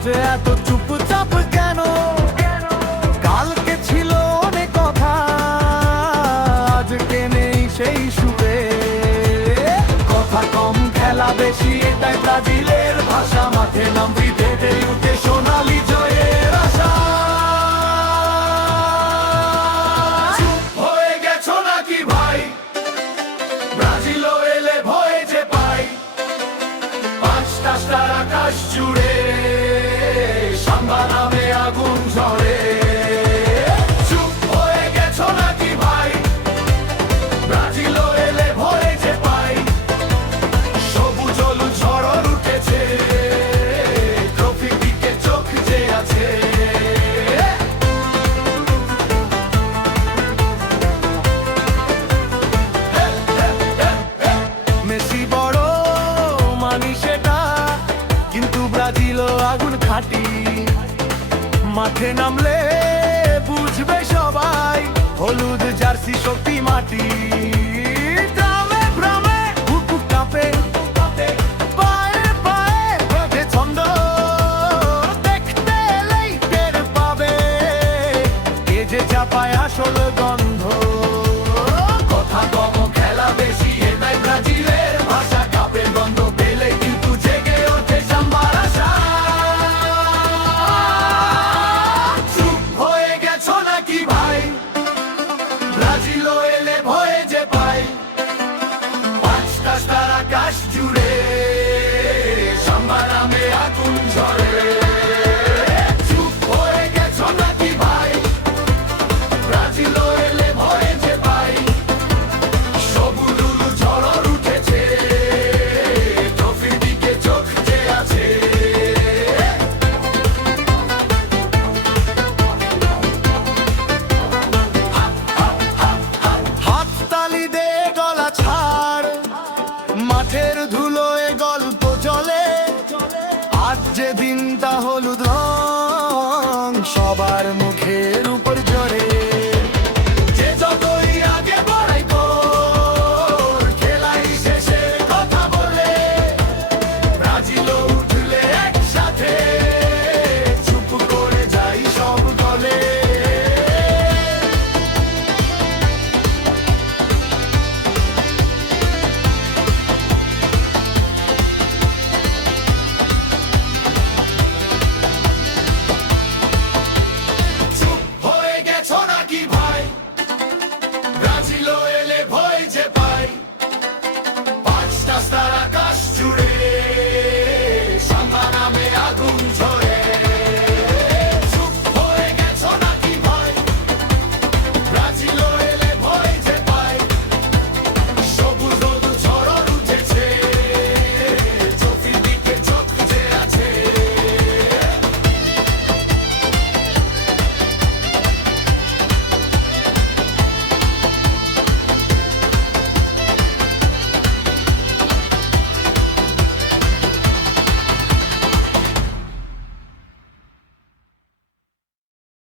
মাঝে এত চুপচাপ কেন? কালকে ছিল অনেক কথা, আজকে নেই সেই সুরে। কথা কম খেলা বেশি, এটাই ব্রাজিলের ভাষা। মাঠে নামবি ভেবে উঠে সোনালি জয়ের আশা। চুপ হয়ে গেছো নাকি ভাই? ব্রাজিল এলে ভয়ে যে পাই। পাঁচটা স্টার আকাশ জুড়ে, সাম্বা নামে আগুন ঝরে। চুপ হয়ে গেছো নাকি ভাই? ব্রাজিল এলে ভয়ে যে পাই। সবুজ হলুদ ঝড় উঠেছে, ট্রফির দিকে চোখ যে আছে। মেসি বড় মানি সেটা, কিন্তু ব্রাজিল আগুন খাঁটি। মাঠে নামলে বুঝবে সবাই, হলুদ জার্সি শক্তি মাটি। গ্রামে গ্রামে বুক কাঁপে, পায়ে পায়ে বাজে ছন্দ। দেখতে এলেই টের পাবে, কে যে চাপায় আসল গন্ধ। কথা কম খেলা বেশি, এটাই ব্রাজিলের ভাষা। কাপের গন্ধ পেলে কিন্তু জেগে ওঠে সাম্বার আশা। চুপ হয়ে গেছো নাকি ভাই? ব্রাজিল এলে ভয়ে যে পাই। পাঁচটা স্টার আকাশ জুড়ে, সাম্বা নামে আগুন ঝরে। চুপ হয়ে গেছো নাকি ভাই? ব্রাজিল এলে ভয়ে যে পাই। সবুজ হলুদ ঝড় উঠেছে, ট্রফির দিকে চোখ যে আছে। হাততালি দে গলা ছাড়, মাঠের ধুলোয় গল্প চলে। আজ যে দিনটা হলুদ রং সবার মুখের উপর জড়ে।